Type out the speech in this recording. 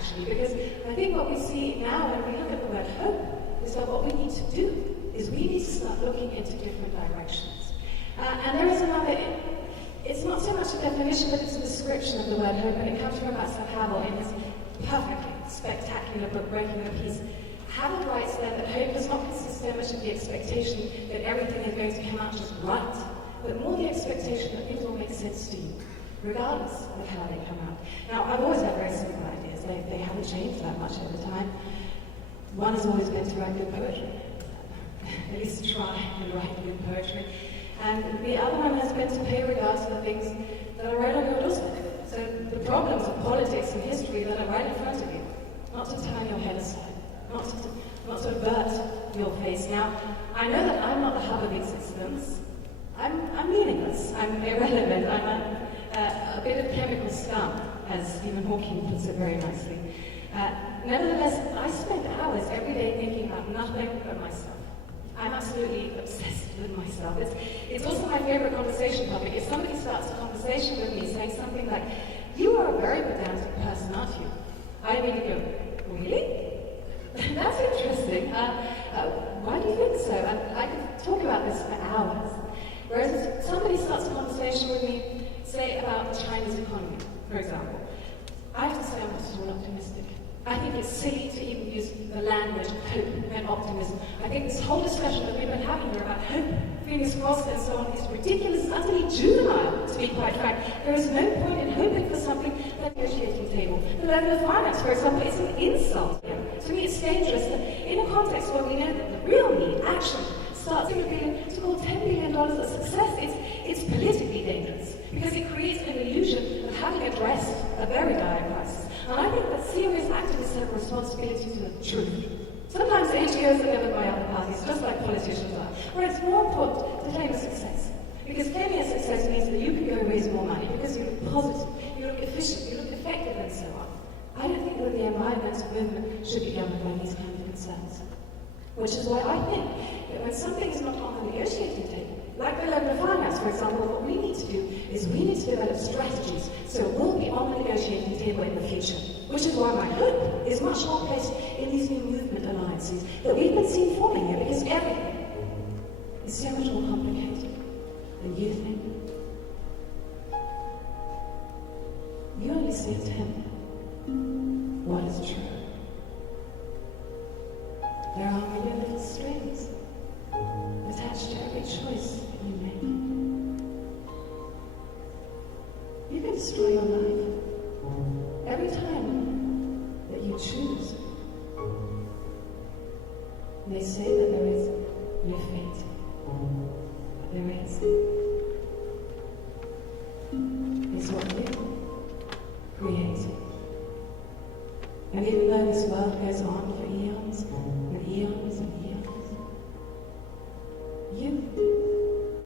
actually, because I think what we see now when we look at the word hope is that what we need to do is we need to start looking into different directions. And there is another, it's not so much a definition, but it's a description of the word hope, and it comes from Václav Havel in his perfectly spectacular book, Breaking the Peace. Havel writes there that hope does not consist so much of the expectation that everything is going to come out just right, but more the expectation that things will make sense to you, regardless of how they come out. Now, I've always had very similar ideas. They haven't changed that much over time. One has always been to write good poetry, at least to try and write good poetry. And the other one has been to pay regards to the things that are right on your doorstep. So the problems of politics and history that are right in front of you, not to turn your head aside, not to avert your face. Now, I know that I'm not the hub of existence. I'm meaningless. I'm irrelevant. I'm a bit of chemical scum, as Stephen Hawking puts it very nicely. Nevertheless, I spend hours every day thinking about nothing but myself. I'm absolutely obsessed with myself. It's also my favorite conversation topic. If somebody starts a conversation with me saying something like, "You are a very pedantic person, aren't you?" I immediately go, "Really? That's interesting. Why do you think so?" And I could talk about this for hours. Whereas if somebody starts a conversation with me, say about the Chinese economy, for example, I have to say I'm not at all optimistic. I think it's silly to even use the language hope and optimism. I think this whole discussion that we've been having here about hope, fingers crossed and so on, is ridiculous, utterly juvenile, to be quite frank. There is no point in hoping for something like the negotiating table. The level of finance, for example, is an insult. To me, it's dangerous that in a context where we know that the real need, action, starts $1 billion to call $10 billion a success, it's politically dangerous because it creates an illusion of having addressed a very dire crisis. And I think that serious activists have a responsibility to the truth. Sometimes NGOs are governed by other parties, just like politicians are, where it's more important to claim a success. Because claiming a success means that you can go and raise more money because you look positive, you look efficient, you look effective, and so on. I don't think that the environmental movement should be governed by these kinds of concerns. Which is why I think that when something is not on the negotiating table, like the level of finance, for example, what we need to do is we need to develop strategies so it will be on the negotiating table in the future. Which is why my hope is much more placed in these new movement alliances that we've been seeing forming here, because everything is so much more complicated than you think. You only see it him. What is true? There are a million little strings attached to every choice you make. You can destroy your life every time that you choose. They say that there is no fate, but there is. It's what you create. And even though this world goes on